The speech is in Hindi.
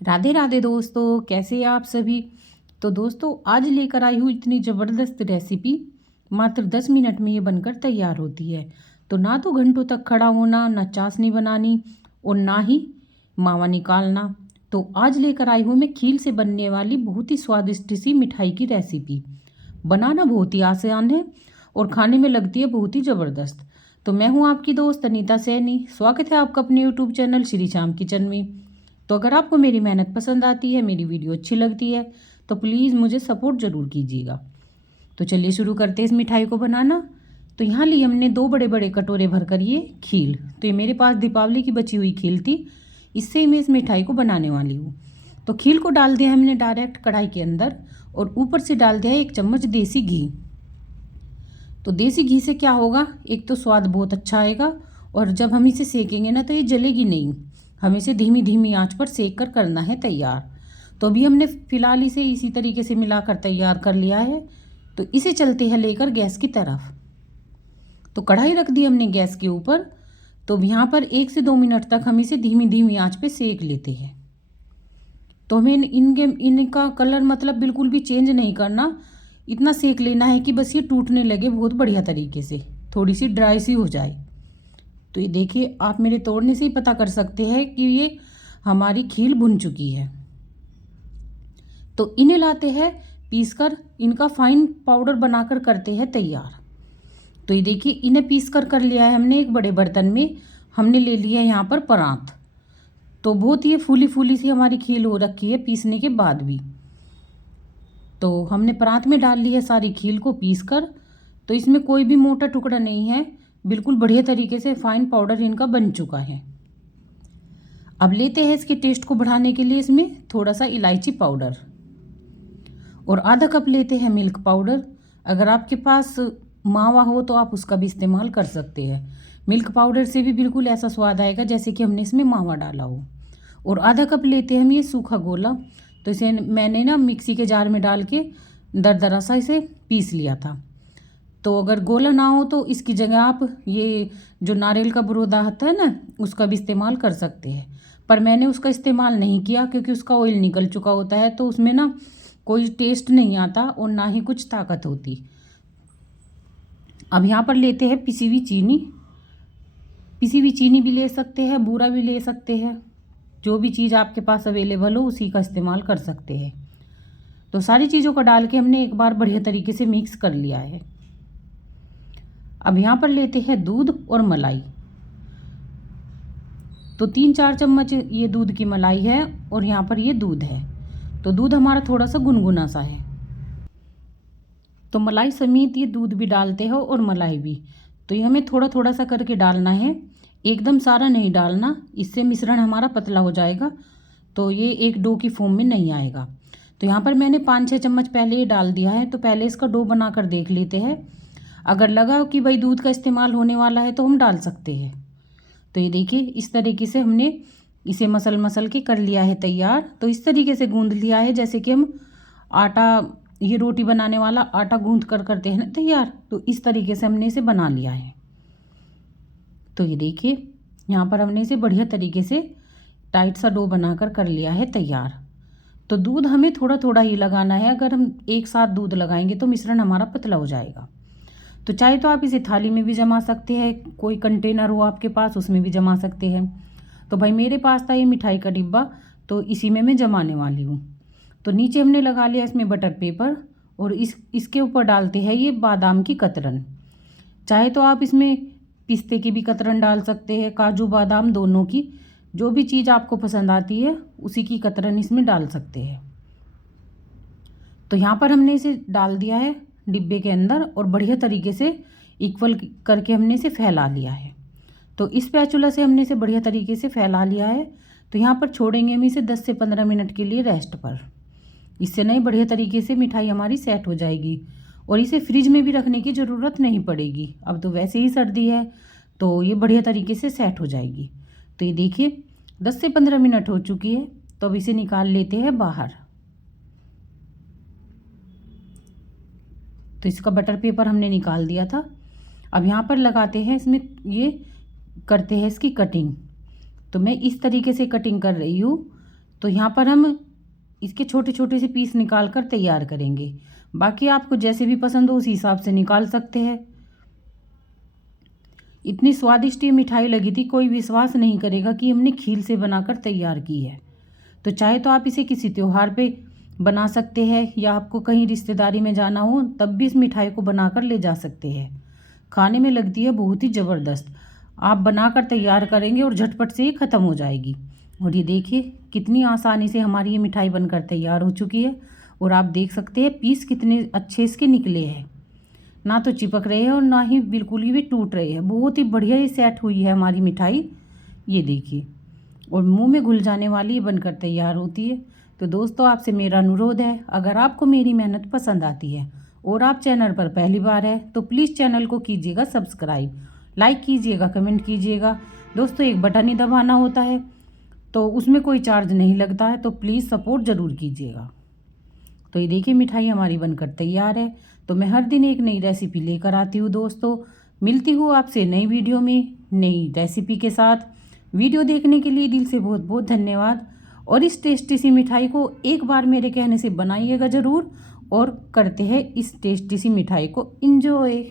राधे राधे दोस्तों, कैसे हैं आप सभी। तो दोस्तों, आज लेकर आई हूँ इतनी ज़बरदस्त रेसिपी। मात्र 10 मिनट में ये बनकर तैयार होती है। तो ना तो घंटों तक खड़ा होना, ना चाशनी बनानी और ना ही मावा निकालना। तो आज लेकर आई हूँ मैं खील से बनने वाली बहुत ही स्वादिष्ट सी मिठाई की रेसिपी। बनाना बहुत ही आसान है और खाने में लगती है बहुत ही ज़बरदस्त। तो मैं हूँ आपकी दोस्त अनीता सैनी। स्वागत है आपका अपने YouTube channel Shri Shyam kitchen में। तो अगर आपको मेरी मेहनत पसंद आती है, मेरी वीडियो अच्छी लगती है, तो प्लीज़ मुझे सपोर्ट ज़रूर कीजिएगा। तो चलिए शुरू करते हैं इस मिठाई को बनाना। तो यहाँ लिए हमने 2 बड़े बड़े कटोरे भरकर ये खील। तो ये मेरे पास दीपावली की बची हुई खील थी, इससे मैं इस मिठाई को बनाने वाली हूँ। तो खील को डाल दिया हमने डायरेक्ट कढ़ाई के अंदर और ऊपर से डाल दिया 1 चम्मच देसी घी। तो देसी घी से क्या होगा, एक तो स्वाद बहुत अच्छा आएगा और जब हम इसे सेकेंगे ना तो ये जलेगी नहीं। हमें इसे धीमी धीमी आंच पर सेक कर करना है तैयार। तो अभी हमने फ़िलहाल इसे इसी तरीके से मिलाकर तैयार कर लिया है। तो इसे चलते हैं लेकर गैस की तरफ। तो कढ़ाई रख दी हमने गैस के ऊपर। तो यहाँ पर 1 से 2 मिनट तक हम इसे धीमी धीमी आंच पे सेक लेते हैं। तो हमें इनका कलर मतलब बिल्कुल भी चेंज नहीं करना, इतना सेक लेना है कि बस ये टूटने लगे बहुत बढ़िया तरीके से, थोड़ी सी ड्राई सी हो जाए। तो ये देखिए, आप मेरे तोड़ने से ही पता कर सकते हैं कि ये हमारी खील भुन चुकी है। तो इन्हें लाते हैं पीस कर, इनका फाइन पाउडर बनाकर करते हैं तैयार। तो ये देखिए, इन्हें पीस कर लिया है हमने एक बड़े बर्तन में। हमने ले लिया है यहाँ पर परात। तो बहुत ही फूली फूली सी हमारी खील हो रखी है पीसने के बाद भी। तो हमने परात में डाल ली है सारी खील को पीस कर। तो इसमें कोई भी मोटा टुकड़ा नहीं है, बिल्कुल बढ़िया तरीके से फाइन पाउडर इनका बन चुका है। अब लेते हैं इसके टेस्ट को बढ़ाने के लिए इसमें थोड़ा सा इलायची पाउडर और आधा कप लेते हैं मिल्क पाउडर। अगर आपके पास मावा हो तो आप उसका भी इस्तेमाल कर सकते हैं। मिल्क पाउडर से भी बिल्कुल ऐसा स्वाद आएगा जैसे कि हमने इसमें मावा डाला हो। और आधा कप लेते हैं हम ये सूखा गोला। तो इसे मैंने ना मिक्सी के जार में डाल के दरदरा सा इसे पीस लिया था। तो अगर गोला ना हो तो इसकी जगह आप ये जो नारियल का बुरोदा होता है ना, उसका भी इस्तेमाल कर सकते हैं। पर मैंने उसका इस्तेमाल नहीं किया क्योंकि उसका ऑयल निकल चुका होता है, तो उसमें ना कोई टेस्ट नहीं आता और ना ही कुछ ताकत होती। अब यहाँ पर लेते हैं पिसी हुई चीनी। पिसी हुई चीनी भी ले सकते हैं, बूरा भी ले सकते हैं, जो भी चीज़ आपके पास अवेलेबल हो उसी का इस्तेमाल कर सकते हैं। तो सारी चीज़ों को डाल के हमने एक बार बढ़िया तरीके से मिक्स कर लिया है। अब यहाँ पर लेते हैं दूध और मलाई। तो 3-4 चम्मच ये दूध की मलाई है और यहाँ पर ये दूध है। तो दूध हमारा थोड़ा सा गुनगुना सा है। तो मलाई समेत ये दूध भी डालते हो और मलाई भी। तो ये हमें थोड़ा थोड़ा सा करके डालना है, एकदम सारा नहीं डालना, इससे मिश्रण हमारा पतला हो जाएगा। तो ये एक डो की फॉर्म में नहीं आएगा। तो यहाँ पर मैंने 5-6 चम्मच पहले ही डाल दिया है। तो पहले इसका डो बना कर देख लेते हैं। अगर लगा कि भाई दूध का इस्तेमाल होने वाला है तो हम डाल सकते हैं। तो ये देखिए, इस तरीके से हमने इसे मसल के कर लिया है तैयार। तो इस तरीके से गूंद लिया है जैसे कि हम आटा, ये रोटी बनाने वाला आटा गूंद कर करते हैं ना तैयार। तो इस तरीके से हमने इसे बना लिया है। तो ये देखिए, यहाँ पर हमने इसे बढ़िया तरीके से टाइट सा डो बनाकर कर लिया है तैयार। तो दूध हमें थोड़ा थोड़ा ही लगाना है, अगर हम एक साथ दूध लगाएंगे तो मिश्रण हमारा पतला हो जाएगा। तो चाहे तो आप इसे थाली में भी जमा सकते हैं, कोई कंटेनर हो आपके पास उसमें भी जमा सकते हैं। तो भाई मेरे पास था ये मिठाई का डिब्बा, तो इसी में मैं जमाने वाली हूँ। तो नीचे हमने लगा लिया इसमें बटर पेपर और इसके ऊपर डालते हैं ये बादाम की कतरन। चाहे तो आप इसमें पिस्ते की भी कतरन डाल सकते हैं, काजू बादाम दोनों की, जो भी चीज़ आपको पसंद आती है उसी की कतरन इसमें डाल सकते हैं। तो यहाँ पर हमने इसे डाल दिया है डिब्बे के अंदर और बढ़िया तरीके से इक्वल करके हमने इसे फैला लिया है। तो इस स्पैचुला से हमने इसे बढ़िया तरीके से फैला लिया है। तो यहाँ पर छोड़ेंगे हम इसे 10 से 15 मिनट के लिए रेस्ट पर। इससे नहीं बढ़िया तरीके से मिठाई हमारी सेट हो जाएगी और इसे फ्रिज में भी रखने की ज़रूरत नहीं पड़ेगी। अब तो वैसे ही सर्दी है तो ये बढ़िया तरीके से सेट हो जाएगी। तो ये देखिए 10 से 15 मिनट हो चुकी है। तो अब इसे निकाल लेते हैं बाहर। तो इसका बटर पेपर हमने निकाल दिया था। अब यहाँ पर लगाते हैं इसमें, ये करते हैं इसकी कटिंग। तो मैं इस तरीके से कटिंग कर रही हूँ तो यहाँ पर हम इसके छोटे छोटे से पीस निकाल कर तैयार करेंगे। बाकी आपको जैसे भी पसंद हो उसी हिसाब से निकाल सकते हैं। इतनी स्वादिष्ट ये मिठाई लगी थी, कोई विश्वास नहीं करेगा कि हमने खील से बनाकर तैयार की है। तो चाहे तो आप इसे किसी त्योहार पे बना सकते हैं, या आपको कहीं रिश्तेदारी में जाना हो तब भी इस मिठाई को बनाकर ले जा सकते हैं। खाने में लगती है बहुत ही ज़बरदस्त। आप बनाकर तैयार करेंगे और झटपट से ही ख़त्म हो जाएगी। और ये देखिए कितनी आसानी से हमारी ये मिठाई बनकर तैयार हो चुकी है। और आप देख सकते हैं पीस कितने अच्छे इसके निकले हैं, ना तो चिपक रहे हैं और ना ही बिल्कुल ही भी टूट रहे हैं। बहुत ही बढ़िया ये सेट हुई है हमारी मिठाई, ये देखिए। और मुंह में घुल जाने वाली ये बनकर तैयार होती है। तो दोस्तों आपसे मेरा अनुरोध है, अगर आपको मेरी मेहनत पसंद आती है और आप चैनल पर पहली बार है तो प्लीज़ चैनल को कीजिएगा सब्सक्राइब, लाइक कीजिएगा, कमेंट कीजिएगा। दोस्तों एक बटन ही दबाना होता है, तो उसमें कोई चार्ज नहीं लगता है, तो प्लीज़ सपोर्ट ज़रूर कीजिएगा। तो ये देखिए मिठाई हमारी बनकर तैयार है। तो मैं हर दिन एक नई रेसिपी लेकर आती हूँ दोस्तों। मिलती हूँ आपसे नई वीडियो में नई रेसिपी के साथ। वीडियो देखने के लिए दिल से बहुत बहुत धन्यवाद। और इस टेस्टी सी मिठाई को एक बार मेरे कहने से बनाइएगा ज़रूर, और करते हैं इस टेस्टी सी मिठाई को इंजॉय।